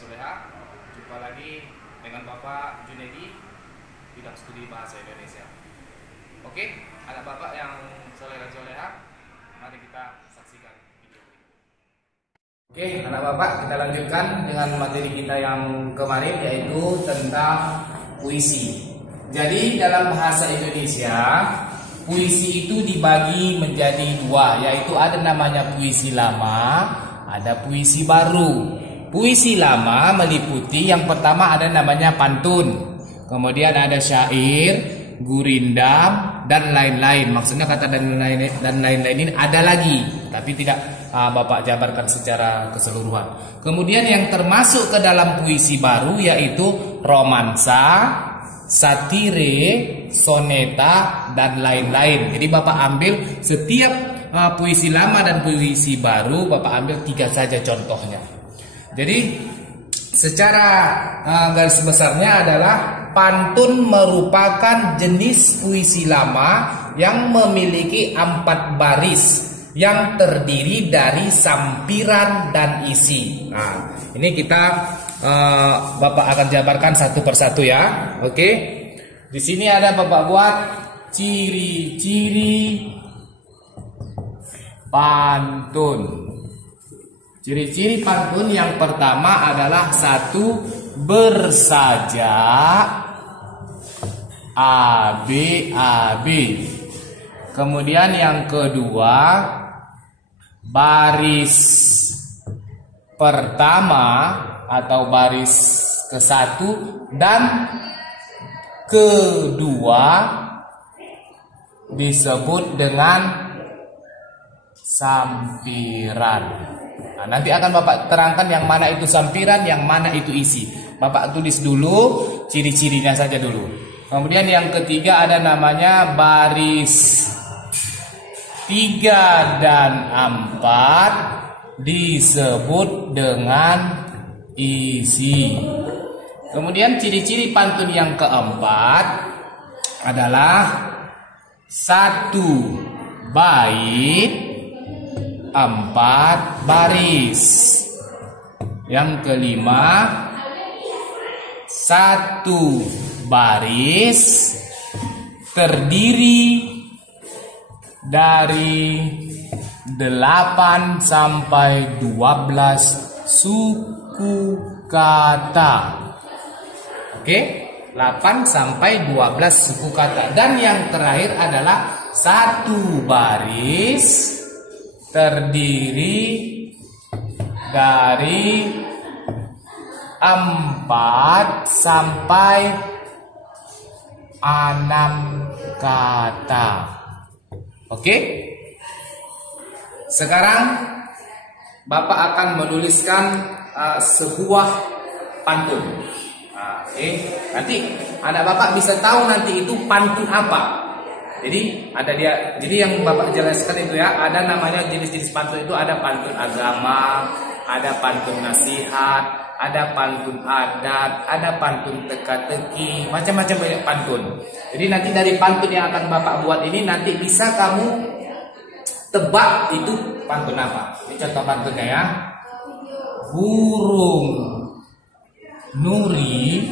Soleha. Jumpa lagi dengan Bapak Junedi, bidang studi bahasa Indonesia. Oke, anak Bapak yang soleh dan soleha, mari kita saksikan video ini. Oke, anak Bapak, kita lanjutkan dengan materi kita yang kemarin, yaitu tentang puisi. Jadi dalam bahasa Indonesia, puisi itu dibagi menjadi dua, yaitu ada namanya puisi lama, ada puisi baru. Puisi lama meliputi yang pertama ada namanya pantun, kemudian ada syair, gurindam, dan lain-lain. Maksudnya kata dan lain-lain ini ada lagi, tapi tidak Bapak jabarkan secara keseluruhan. Kemudian yang termasuk ke dalam puisi baru yaitu romansa, satire, soneta, dan lain-lain. Jadi Bapak ambil setiap puisi lama dan puisi baru, Bapak ambil 3 saja contohnya. Jadi secara garis besarnya adalah pantun merupakan jenis puisi lama yang memiliki 4 baris yang terdiri dari sampiran dan isi. Nah, ini kita Bapak akan jabarkan satu persatu ya. Oke. Di sini ada Bapak buat ciri-ciri pantun. Ciri-ciri pantun yang pertama adalah 1. Bersajak AB. Kemudian yang kedua, baris pertama atau baris ke-1 dan kedua disebut dengan sampiran. Nah, nanti akan Bapak terangkan yang mana itu sampiran, yang mana itu isi. Bapak tulis dulu ciri-cirinya saja dulu. Kemudian yang ketiga ada namanya baris 3 dan 4 disebut dengan isi. Kemudian ciri-ciri pantun yang keempat adalah 1 bait 4 baris. Yang kelima 1 baris terdiri dari 8 sampai 12 suku kata. Oke, 8 sampai 12 suku kata. Dan yang terakhir adalah 1 baris terdiri dari 4 sampai 6 kata. Oke? Sekarang Bapak akan menuliskan sebuah pantun. Nanti anak Bapak bisa tahu nanti itu pantun apa. Jadi yang Bapak jelaskan itu ya, ada namanya jenis-jenis pantun itu, ada pantun agama, ada pantun nasihat, ada pantun adat, ada pantun teka-teki, macam-macam banyak pantun. Jadi nanti dari pantun yang akan Bapak buat ini nanti bisa kamu tebak itu pantun apa. Ini contoh pantunnya ya. Burung nuri,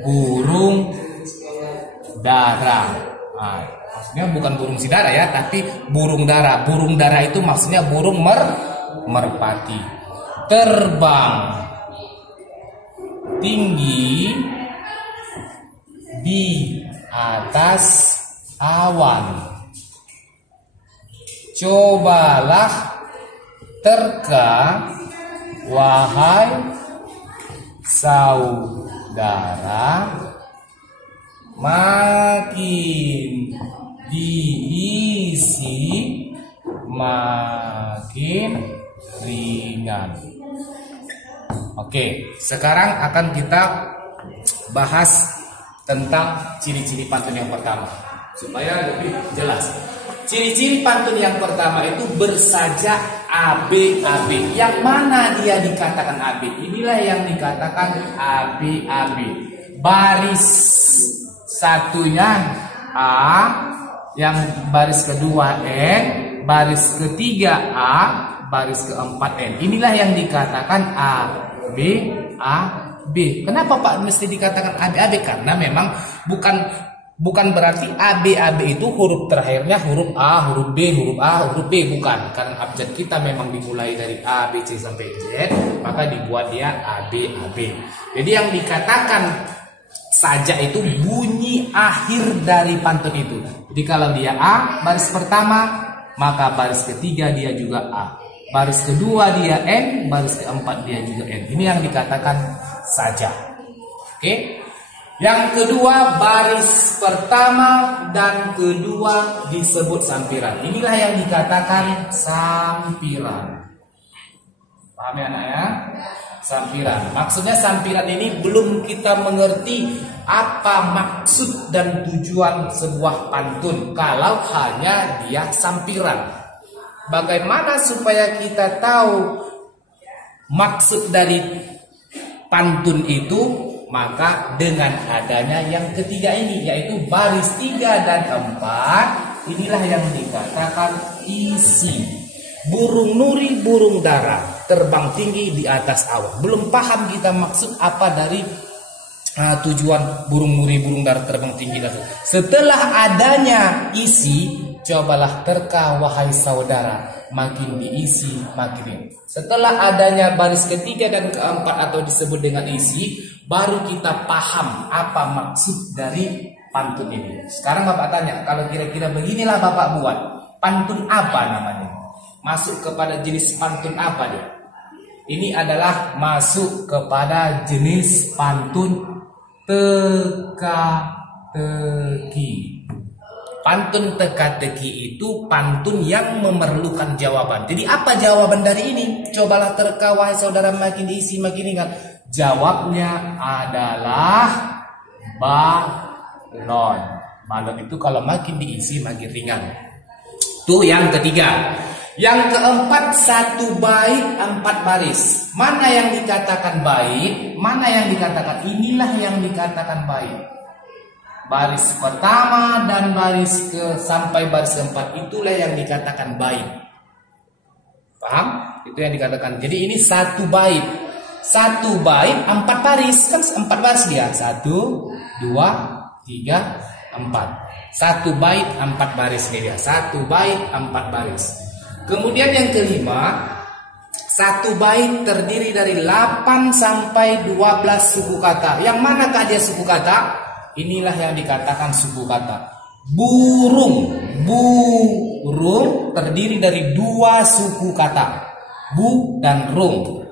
burung dara. Nah, maksudnya bukan burung sidara ya, tapi burung dara. Burung dara itu maksudnya burung merpati. Terbang tinggi di atas awan. Cobalah terka, wahai saudara, makin diisi makin ringan. Oke, sekarang akan kita bahas tentang ciri-ciri pantun yang pertama supaya lebih jelas. Ciri-ciri pantun yang pertama itu bersajak AB. Yang mana dia dikatakan AB? Inilah yang dikatakan AB. Baris satunya A, yang baris kedua N, baris ketiga A, baris keempat N. Inilah yang dikatakan AB. B, A, B. Kenapa Pak mesti dikatakan A, B, A, B? Karena memang bukan berarti A, B, A, B itu huruf terakhirnya huruf A, huruf B, huruf A, huruf B. Bukan. Karena abjad kita memang dimulai dari A, B, C sampai Z, maka dibuat dia A, B, A, B. Jadi yang dikatakan saja itu bunyi akhir dari pantun itu. Jadi kalau dia A, baris pertama, maka baris ketiga dia juga A. Baris kedua dia N, baris keempat dia juga N. Ini yang dikatakan saja. Oke. Yang kedua, baris pertama dan kedua disebut sampiran. Inilah yang dikatakan sampiran. Paham ya anak ya? Sampiran. Maksudnya sampiran ini belum kita mengerti apa maksud dan tujuan sebuah pantun kalau hanya dia sampiran. Bagaimana supaya kita tahu maksud dari pantun itu? Maka dengan adanya yang ketiga ini, yaitu baris 3 dan 4, inilah yang dikatakan isi. Burung nuri, burung dara, terbang tinggi di atas awan. Belum paham kita maksud apa dari tujuan burung nuri, burung dara, terbang tinggi. Setelah adanya isi, cobalah terka wahai saudara, makin diisi makin. Setelah adanya baris ketiga dan keempat atau disebut dengan isi, baru kita paham apa maksud dari pantun ini. Sekarang Bapak tanya, kalau kira-kira beginilah Bapak buat, pantun apa namanya? Masuk kepada jenis pantun apa dia? Ini adalah masuk kepada jenis pantun teka-teki. Pantun teka-teki itu pantun yang memerlukan jawaban. Jadi apa jawaban dari ini? Cobalah terka wahai saudara, makin diisi makin ingat. Jawabnya adalah balon. Balon itu kalau makin diisi makin ringan. Itu yang ketiga. Yang keempat, 1 bait 4 baris. Mana yang dikatakan bait? Mana yang dikatakan? Inilah yang dikatakan bait. Baris pertama dan baris sampai baris keempat itulah yang dikatakan bait. Paham? Itu yang dikatakan. Jadi ini 1 bait. 1 bait 4 baris, kan 4 baris dia. 1, 2, 3, 4. 1 bait 4 baris ini dia. 1 bait 4 baris. Kemudian yang kelima, 1 bait terdiri dari 8 sampai 12 suku kata. Yang manakah dia suku kata? Inilah yang dikatakan suku kata. Burung. Burung terdiri dari 2 suku kata. Bu dan rung.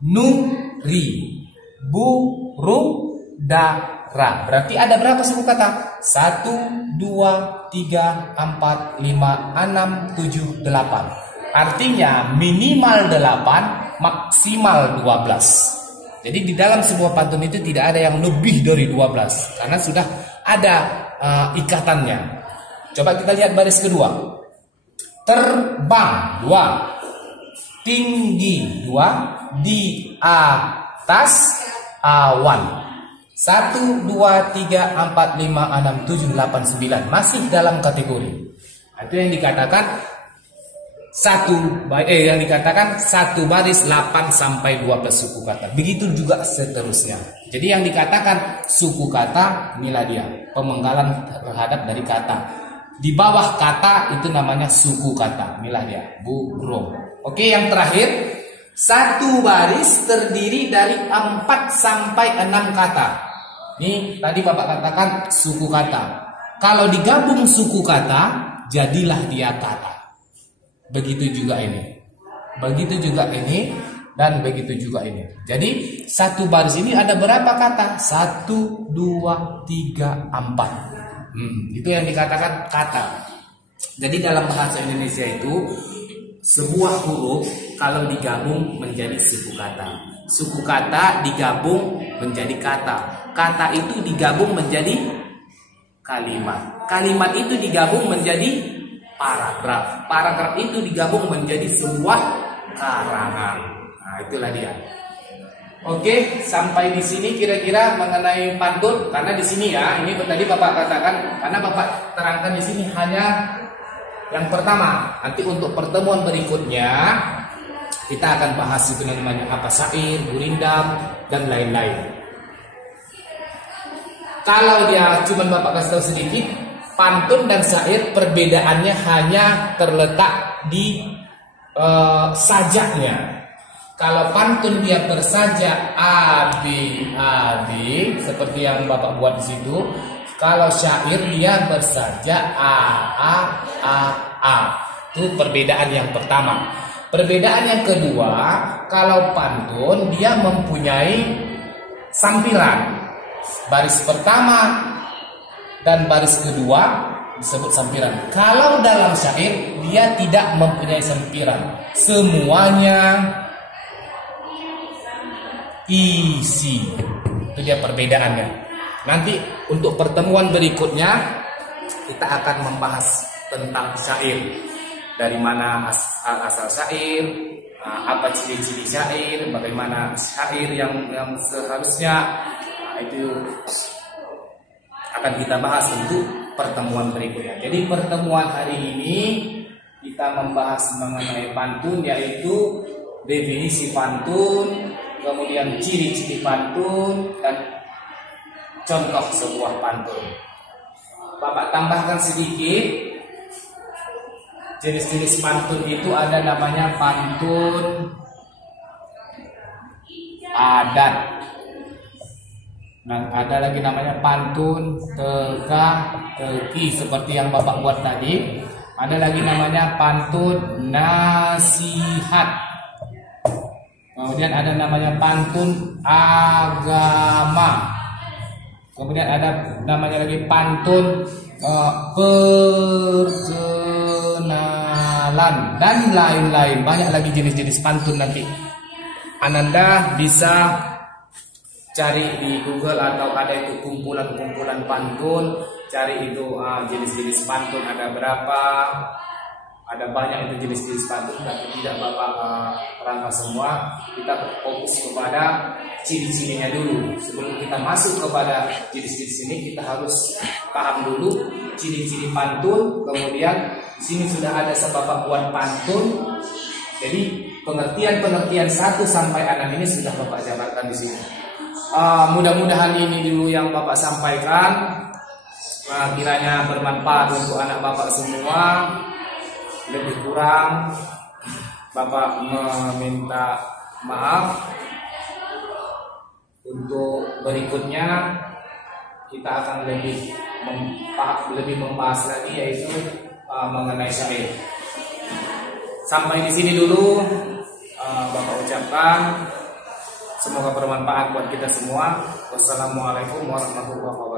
Nuri. Burung dara. Berarti ada berapa suku kata? 1, 2, 3, 4, 5, 6, 7, 8. Artinya minimal 8, maksimal 12. Jadi di dalam sebuah pantun itu tidak ada yang lebih dari 12 karena sudah ada ikatannya. Coba kita lihat baris kedua. Terbang 2, tinggi 2, di atas awan. 1, 2, 3, 4, 5, 6, 7, 8, 9 masih dalam kategori. Itu yang dikatakan yang dikatakan 1 baris 8 sampai 12 suku kata. Begitu juga seterusnya. Jadi yang dikatakan suku kata, inilah dia, pemenggalan terhadap dari kata. Di bawah kata itu namanya suku kata. Inilah dia, burung. Oke, yang terakhir, 1 baris terdiri dari 4 sampai 6 kata. Ini tadi Bapak katakan suku kata. Kalau digabung suku kata, jadilah dia kata. Begitu juga ini. Begitu juga ini. Dan begitu juga ini. Jadi 1 baris ini ada berapa kata? 1, 2, 3, 4. Itu yang dikatakan kata. Jadi dalam bahasa Indonesia itu sebuah huruf kalau digabung menjadi suku kata. Suku kata digabung menjadi kata. Kata itu digabung menjadi kalimat. Kalimat itu digabung menjadi paragraf. Paragraf itu digabung menjadi sebuah karangan. Nah, itulah dia. Oke, sampai di sini kira-kira mengenai pantun. Karena di sini ya, ini tadi Bapak katakan, karena Bapak terangkan di sini hanya yang pertama. Nanti untuk pertemuan berikutnya Kita akan bahas itu namanya apa syair, gurindam, dan lain-lain. Kalau dia cuma Bapak kasih tahu sedikit, pantun dan syair perbedaannya hanya terletak di sajaknya. Kalau pantun dia bersajak A B A B seperti yang Bapak buat di situ. Kalau syair dia bersajak A A A A. Itu perbedaan yang pertama. Perbedaan yang kedua, kalau pantun dia mempunyai sampiran. Baris pertama dan baris kedua disebut sampiran. Kalau dalam syair dia tidak mempunyai sampiran. Semuanya isi. Itu dia perbedaannya. Nanti untuk pertemuan berikutnya kita akan membahas tentang syair. Dari mana asal syair, apa ciri-ciri syair, bagaimana syair yang seharusnya, itu akan kita bahas untuk pertemuan berikutnya. Jadi pertemuan hari ini kita membahas mengenai pantun, yaitu definisi pantun, kemudian ciri-ciri pantun, dan contoh sebuah pantun. Bapak tambahkan sedikit. Jenis-jenis pantun itu ada namanya pantun adat. Nah, ada lagi namanya pantun teka-teki seperti yang Bapak buat tadi. Ada lagi namanya pantun nasihat. Kemudian ada namanya pantun agama. Kemudian ada namanya lagi pantun perkenalan dan lain-lain. Banyak lagi jenis-jenis pantun nanti. Ananda bisa cari di Google atau ada itu kumpulan-kumpulan pantun. Cari itu jenis-jenis pantun ada berapa. Ada banyak itu jenis-jenis pantun, tapi tidak Bapak rangka semua. Kita fokus kepada ciri-cirinya dulu. Sebelum kita masuk kepada jenis-jenis ini, kita harus paham dulu ciri-ciri pantun. Kemudian di sini sudah ada Bapak buat pantun. Jadi pengertian-pengertian 1 sampai 6 ini sudah Bapak jabarkan di sini. Mudah-mudahan ini dulu yang Bapak sampaikan. Kiranya bermanfaat untuk anak Bapak semua. Lebih kurang Bapak meminta maaf. Untuk berikutnya kita akan lebih membahas lagi, yaitu mengenai syair. Sampai di sini dulu Bapak ucapkan, semoga bermanfaat buat kita semua. Wassalamualaikum warahmatullahi wabarakatuh.